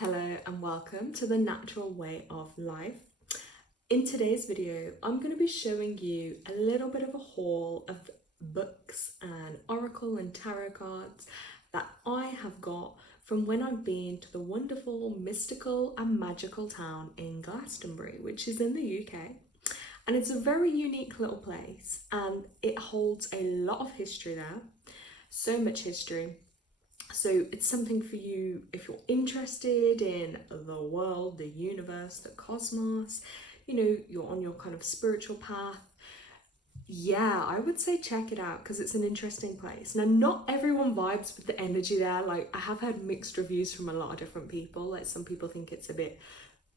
Hello and welcome to the Natural Way of Life. In today's video, I'm going to be showing you a little bit of a haul of books and oracle and tarot cards that I have got from when I've been to the wonderful, mystical and magical town in Glastonbury, which is in the UK. And it's a very unique little place and it holds a lot of history there, so much history. So it's something for you if you're interested in the world, the universe, the cosmos, you're on your kind of spiritual path. Yeah, I would say check it out because it's an interesting place. Now, not everyone vibes with the energy there. Like, I have had mixed reviews from a lot of different people. Like, some people think it's a bit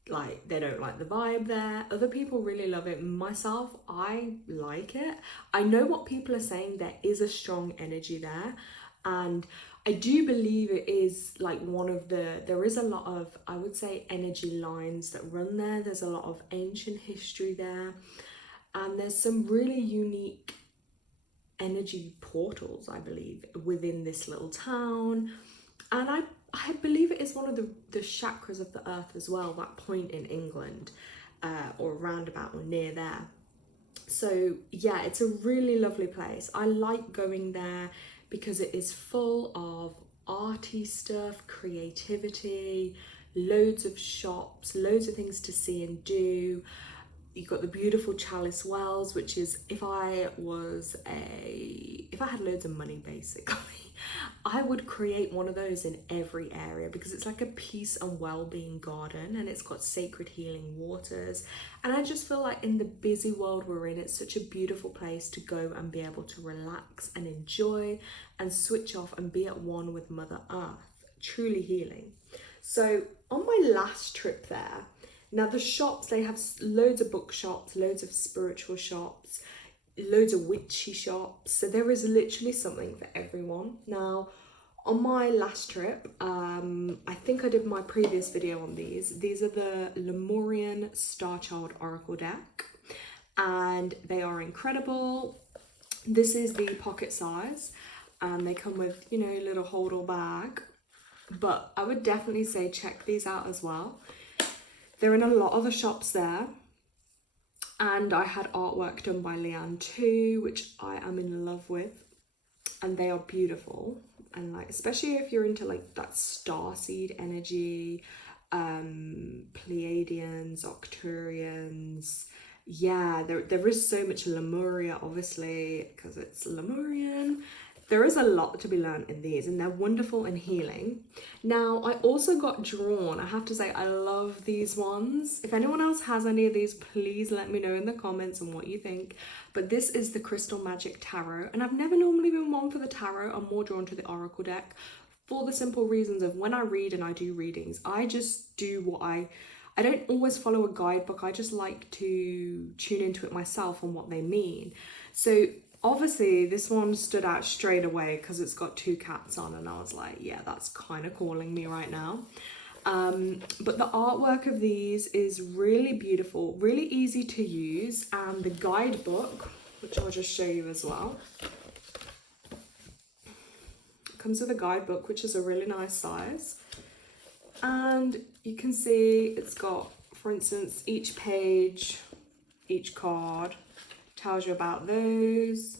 like they don't like the vibe there. Other people really love it. Myself, I like it. I know what people are saying. There is a strong energy there, and I do believe it is like there is a lot of, I would say, energy lines that run there. There's a lot of ancient history there, and there's some really unique energy portals, I believe, within this little town. And I believe it is one of the chakras of the earth as well, that point in England, or roundabout or near there. So yeah, it's a really lovely place. I like going there because it is full of arty stuff, creativity, loads of shops, loads of things to see and do. You've got the beautiful Chalice Wells, which is, if I had loads of money basically, I would create one of those in every area because it's like a peace and well-being garden, and it's got sacred healing waters. And I just feel like in the busy world we're in, it's such a beautiful place to go and be able to relax and enjoy and switch off and be at one with Mother Earth, truly healing. So on my last trip there, now the shops, they have loads of bookshops, loads of spiritual shops, loads of witchy shops. So there is literally something for everyone. Now, on my last trip, I think I did my previous video on these. These are the Lemurian Starchild Oracle deck, and they are incredible. This is the pocket size, and they come with, a little holdall bag. But I would definitely say check these out as well. They're in a lot of the shops there. And I had artwork done by Leanne too, which I am in love with. And they are beautiful. And like, especially if you're into like that starseed energy, Pleiadians, Arcturians. Yeah, there is so much Lemuria, obviously, because it's Lemurian. There is a lot to be learned in these, and they're wonderful and healing. Now, I also got drawn. I have to say, I love these ones. If anyone else has any of these, please let me know in the comments on what you think. But this is the Crystal Magic Tarot, and I've never normally been one for the tarot. I'm more drawn to the Oracle deck for the simple reasons of when I read and I do readings, I just do what I don't always follow a guidebook. I just like to tune into it myself on what they mean. So obviously this one stood out straight away because it's got two cats on, and I was like, yeah, that's kind of calling me right now. But the artwork of these is really beautiful, really easy to use, and the guidebook, which I'll just show you as well, comes with a guidebook, which is a really nice size. And you can see it's got, for instance, each page, each card tells you about those.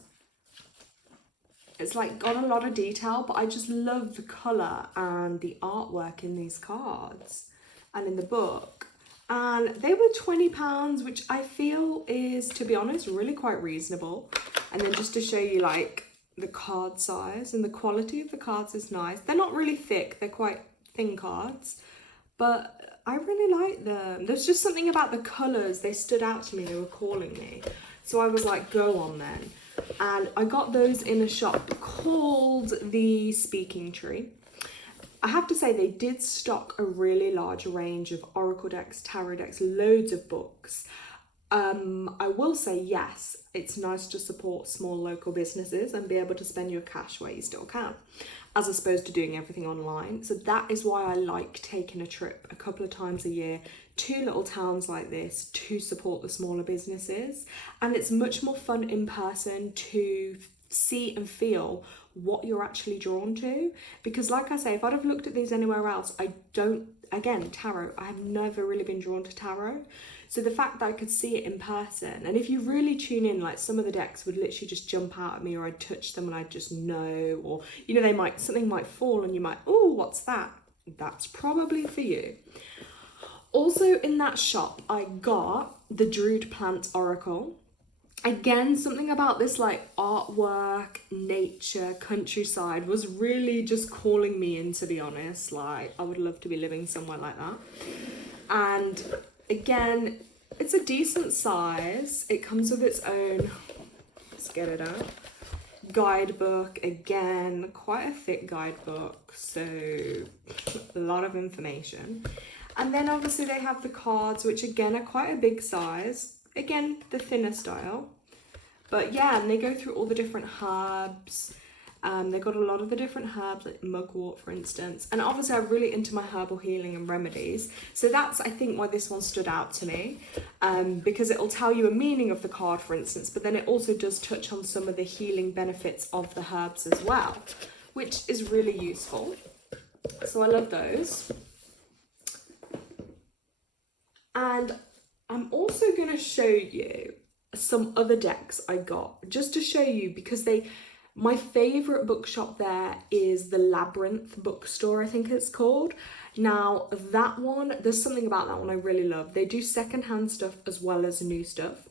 It's like got a lot of detail, but I just love the colour and the artwork in these cards and in the book. And they were £20, which I feel is, to be honest, really quite reasonable. And then just to show you like the card size, and the quality of the cards is nice. They're not really thick, they're quite thin cards, but I really like them. There's just something about the colours, they stood out to me, they were calling me. So I was like, go on then. And I got those in a shop called The Speaking Tree. I have to say they did stock a really large range of oracle decks, tarot decks, loads of books. I will say, yes, it's nice to support small local businesses and be able to spend your cash where you still can, as opposed to doing everything online. So that is why I like taking a trip a couple of times a year to little towns like this to support the smaller businesses. And it's much more fun in person to see and feel what you're actually drawn to. Because like I say, if I'd have looked at these anywhere else, again, tarot, I have never really been drawn to tarot. So the fact that I could see it in person, and if you really tune in, like some of the decks would literally just jump out at me, or I'd touch them and I'd just know, or you know, something might fall and you might, oh, what's that? That's probably for you. Also in that shop, I got the Druid Plant Oracle. Again, something about this like artwork, nature, countryside was really just calling me in, to be honest. Like, I would love to be living somewhere like that. And again, it's a decent size. It comes with its own, let's get it out, guidebook. Again, quite a thick guidebook, so a lot of information. And then obviously they have the cards, which again are quite a big size. Again, the thinner style. But yeah, and they go through all the different herbs. They've got a lot of the different herbs, like mugwort, for instance. And obviously I'm really into my herbal healing and remedies. So that's, I think, why this one stood out to me. Because it'll tell you a meaning of the card, for instance, but then it also does touch on some of the healing benefits of the herbs as well, which is really useful. So I love those. And I'm also going to show you some other decks I got, just to show you, because my favourite bookshop there is the Labyrinth bookstore, I think it's called. Now that one, there's something about that one I really love. They do secondhand stuff as well as new stuff.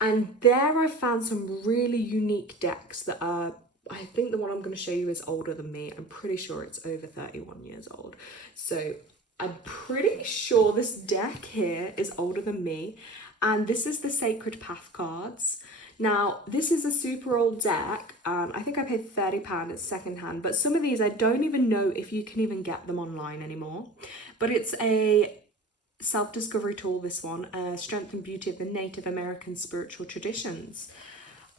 And there I found some really unique decks that are, I think the one I'm going to show you is older than me. I'm pretty sure it's over 31 years old. So I'm pretty sure this deck here is older than me. And this is the Sacred Path cards. Now, this is a super old deck. I think I paid £30, it's secondhand. But some of these, I don't even know if you can even get them online anymore. But it's a self-discovery tool, this one. Strength and Beauty of the Native American Spiritual Traditions.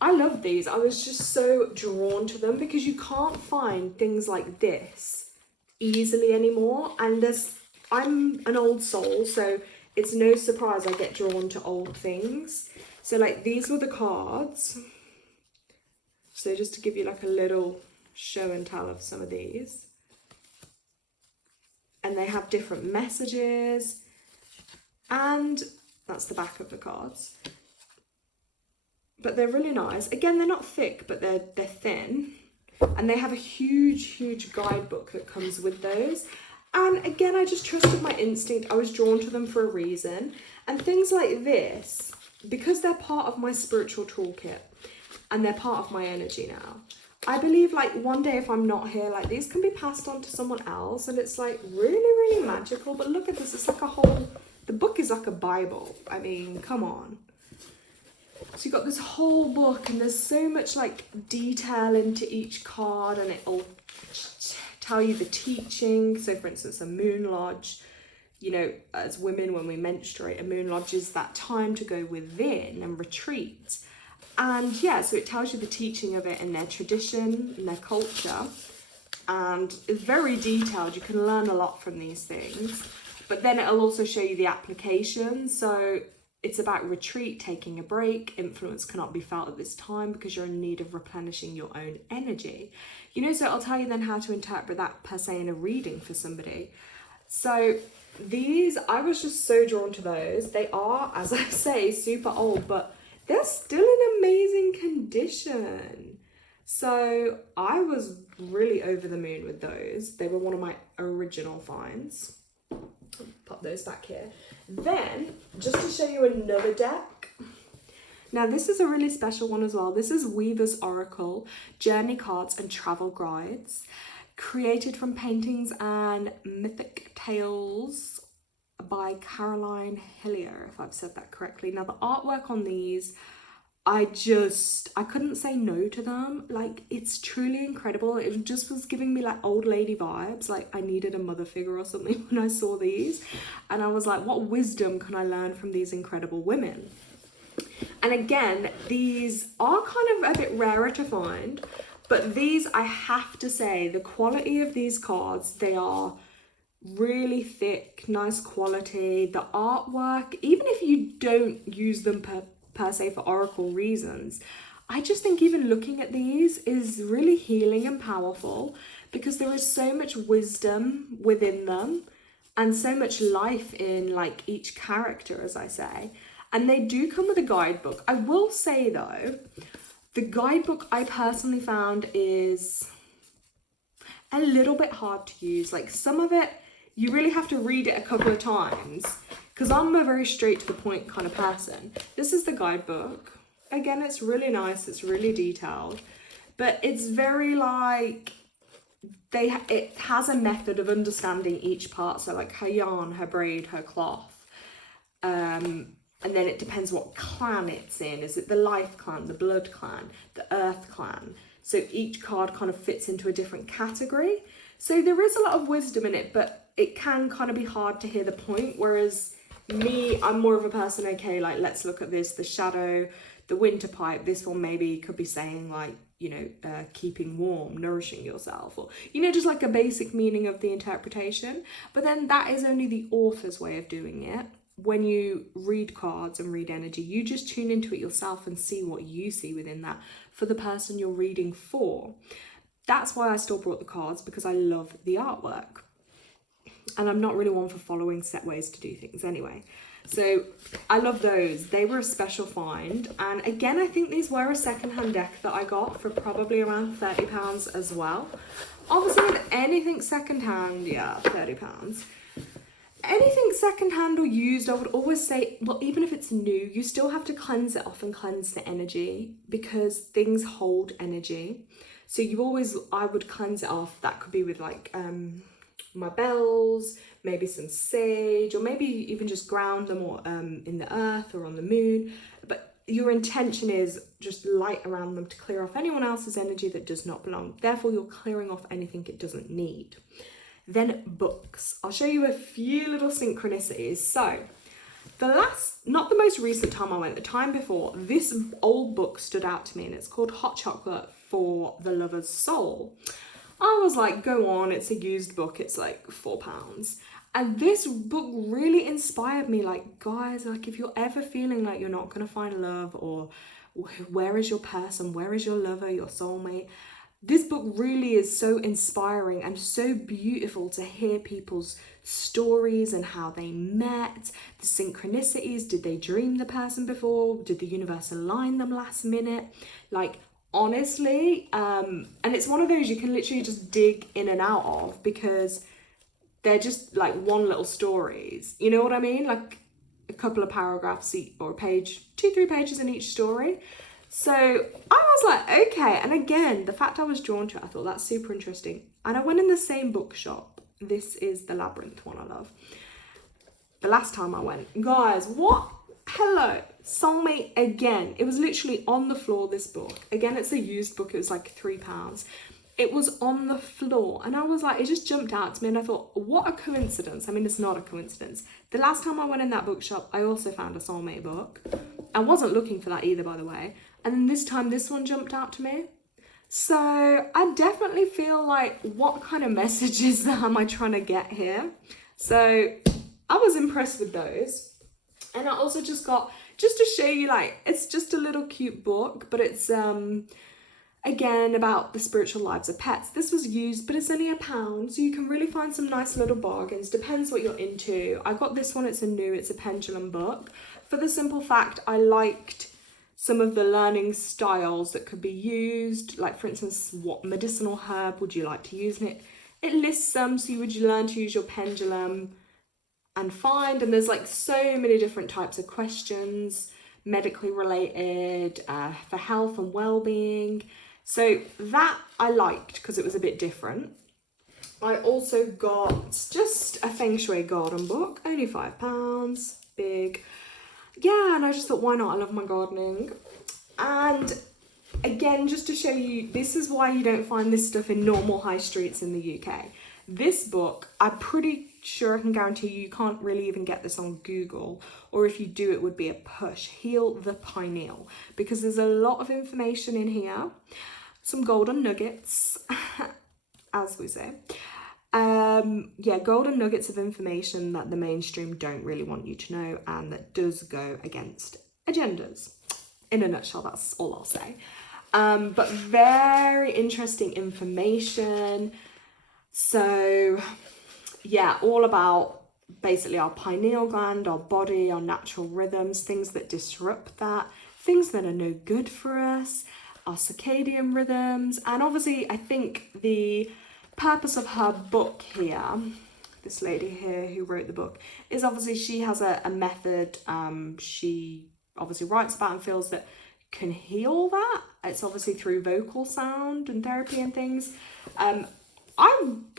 I love these. I was just so drawn to them because you can't find things like this easily anymore. And I'm an old soul, so it's no surprise I get drawn to old things. So like these were the cards. So just to give you like a little show and tell of some of these. And they have different messages. And that's the back of the cards. But they're really nice. Again, they're not thick, but they're thin. And they have a huge guidebook that comes with those. And again, I just trusted my instinct. I was drawn to them for a reason. And things like this, because they're part of my spiritual toolkit and they're part of my energy now, I believe like one day if I'm not here, like these can be passed on to someone else. And it's like really magical. But look at this, it's like the book is like a Bible. I mean, come on. So you've got this whole book and there's so much like detail into each card, and it'll tell you the teaching. So for instance, a moon lodge, you know, as women when we menstruate, a moon lodge is that time to go within and retreat. And yeah, so it tells you the teaching of it and their tradition and their culture, and it's very detailed. You can learn a lot from these things, but then it'll also show you the application. So it's about retreat, taking a break. Influence cannot be felt at this time because you're in need of replenishing your own energy. You know, so I'll tell you then how to interpret that per se in a reading for somebody. So these, I was just so drawn to those. They are, as I say, super old, but they're still in amazing condition. So I was really over the moon with those. They were one of my original finds. Pop those back here. Then, just to show you another deck. Now, this is a really special one as well. This is Weaver's Oracle, Journey Cards and Travel Guides, created from paintings and mythic tales by Carolyn Hillyer, if I've said that correctly. Now, the artwork on these, I couldn't say no to them. Like, it's truly incredible. It just was giving me like old lady vibes. Like I needed a mother figure or something when I saw these. And I was like, what wisdom can I learn from these incredible women? And again, these are kind of a bit rarer to find, but these, I have to say, the quality of these cards, they are really thick, nice quality. The artwork, even if you don't use them per se for oracle reasons, I just think even looking at these is really healing and powerful, because there is so much wisdom within them and so much life in like each character, as I say. And they do come with a guidebook. I will say though, the guidebook I personally found is a little bit hard to use. Like some of it, you really have to read it a couple of times, because I'm a very straight to the point kind of person. This is the guidebook. Again, it's really nice, it's really detailed, but it's very like, it has a method of understanding each part. So like her yarn, her braid, her cloth. And then it depends what clan it's in. Is it the life clan, the blood clan, the earth clan? So each card kind of fits into a different category. So there is a lot of wisdom in it, but it can kind of be hard to hear the point. Whereas me, I'm more of a person, okay, like let's look at this, the shadow, the winter pipe. This one maybe could be saying like, you know, keeping warm, nourishing yourself, or, you know, just like a basic meaning of the interpretation. But then that is only the author's way of doing it. When you read cards and read energy, you just tune into it yourself and see what you see within that for the person you're reading for. That's why I still brought the cards, because I love the artwork. And I'm not really one for following set ways to do things anyway. So I love those. They were a special find. And again, I think these were a secondhand deck that I got for probably around £30 as well. Obviously with anything secondhand, yeah, £30. Anything secondhand or used, I would always say, well, even if it's new, you still have to cleanse it off and cleanse the energy, because things hold energy. So I would cleanse it off. That could be with like my bells, maybe some sage, or maybe even just ground them or in the earth or on the moon. But your intention is just light around them to clear off anyone else's energy that does not belong. Therefore, you're clearing off anything it doesn't need. Then books. I'll show you a few little synchronicities. So not the most recent time I went, the time before, this old book stood out to me, and it's called Hot Chocolate for the Lover's Soul. I was like, go on, it's a used book, it's like £4. And this book really inspired me, like, guys, like if you're ever feeling like you're not gonna find love, or where is your person, where is your lover, your soulmate, this book really is so inspiring and so beautiful to hear people's stories and how they met, the synchronicities. Did they dream the person before? Did the universe align them last minute? Like, honestly, and it's one of those you can literally just dig in and out of, because they're just like one little stories. You know what I mean? Like a couple of paragraphs or a page, 2-3 pages in each story. So I was like, okay. And again, the fact I was drawn to it, I thought that's super interesting. And I went in the same bookshop. This is the Labyrinth one I love. The last time I went, guys, what? Hello, soulmate again. It was literally on the floor, this book. Again, it's a used book. It was like £3. It was on the floor. And I was like, it just jumped out to me. And I thought, what a coincidence. I mean, it's not a coincidence. The last time I went in that bookshop, I also found a soulmate book. I wasn't looking for that either, by the way. And then this time, this one jumped out to me. So I definitely feel like, what kind of messages am I trying to get here? So I was impressed with those. And I also just got, just to show you, like, it's just a little cute book, but it's, again, about the spiritual lives of pets. This was used, but it's only £1, so you can really find some nice little bargains. Depends what you're into. I got this one, it's a pendulum book. For the simple fact, I liked some of the learning styles that could be used, like for instance, what medicinal herb would you like to use? And it lists them, so would you learn to use your pendulum and find, and there's like so many different types of questions, medically related, for health and well-being. So that I liked because it was a bit different. I also got just a Feng Shui garden book, only £5, big. Yeah, and I just thought, why not? I love my gardening. And again, just to show you, this is why you don't find this stuff in normal high streets in the UK. This book, I'm pretty sure I can guarantee you can't really even get this on Google, or if you do, it would be a push. Heal the Pineal, because there's a lot of information in here. Some golden nuggets, as we say. Yeah, golden nuggets of information that the mainstream don't really want you to know, and that does go against agendas. in a nutshell, that's all I'll say. But very interesting information. So yeah, all about basically our pineal gland, our body, our natural rhythms, things that disrupt that, things that are no good for us, our circadian rhythms. And obviously I think the purpose of her book here, this lady here who wrote the book, is obviously she has a method she obviously writes about and feels that can heal that. It's obviously through vocal sound and therapy and things. I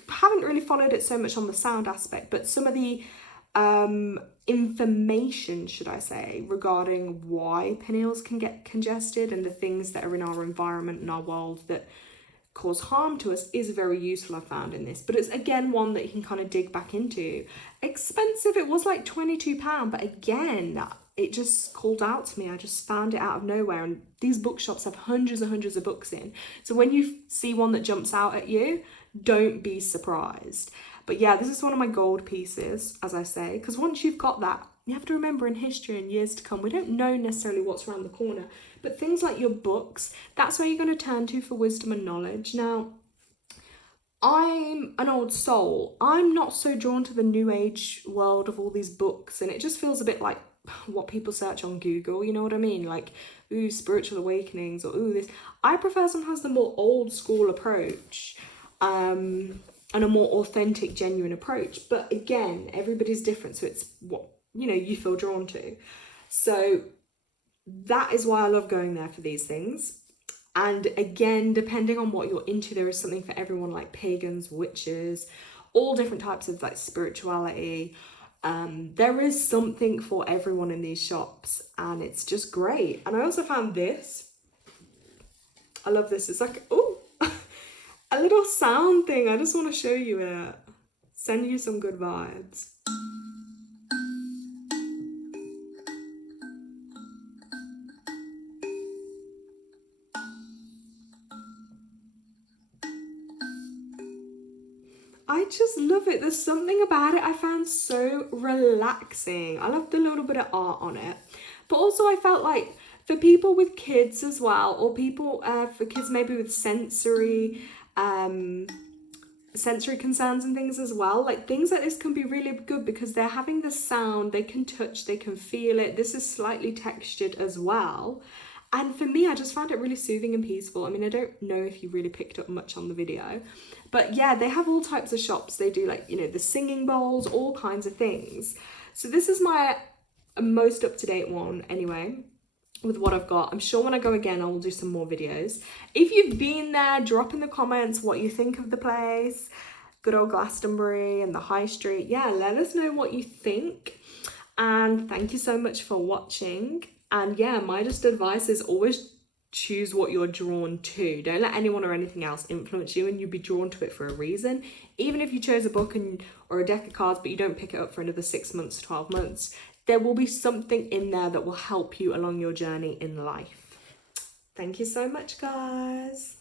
haven't really followed it so much on the sound aspect, but some of the information, should I say, regarding why pineals can get congested and the things that are in our environment and our world that cause harm to us is very useful, I found, in this. But it's again one that you can kind of dig back into. Expensive, it was like £22, but again, it just called out to me. I just found it out of nowhere, and these bookshops have hundreds and hundreds of books in, so when you see one that jumps out at you, don't be surprised. But yeah, this is one of my gold pieces, as I say, because once you've got that, you have to remember in history and years to come, we don't know necessarily what's around the corner, but things like your books, that's where you're going to turn to for wisdom and knowledge. Now, I'm an old soul. I'm not so drawn to the new age world of all these books, and it just feels a bit like what people search on Google, you know what I mean? Like, ooh, spiritual awakenings, or ooh, this. I prefer sometimes the more old school approach, and a more authentic, genuine approach. But again, everybody's different, so it's what, you know, you feel drawn to. So that is why I love going there for these things. And again, depending on what you're into, there is something for everyone, like pagans, witches, all different types of like spirituality. There is something for everyone in these shops, and it's just great. And I also found this. I love this. It's like, oh, a little sound thing. I just want to show you it. Send you some good vibes. I just love it. There's something about it I found so relaxing. I loved a little bit of art on it. But also I felt like for people with kids as well, or people, for kids maybe with sensory concerns and things as well, like things like this can be really good because they're having the sound, they can touch, they can feel it. This is slightly textured as well. And for me, I just found it really soothing and peaceful. I mean, I don't know if you really picked up much on the video, but yeah, they have all types of shops. They do, like, you know, the singing bowls, all kinds of things. So this is my most up-to-date one anyway, with what I've got. I'm sure when I go again, I will do some more videos. If you've been there, drop in the comments what you think of the place. Good old Glastonbury and the high street. Yeah, let us know what you think. And thank you so much for watching. And yeah, my just advice is always choose what you're drawn to. Don't let anyone or anything else influence you, and you'll be drawn to it for a reason. Even if you chose a book or a deck of cards, but you don't pick it up for another 6 months, 12 months, there will be something in there that will help you along your journey in life. Thank you so much, guys.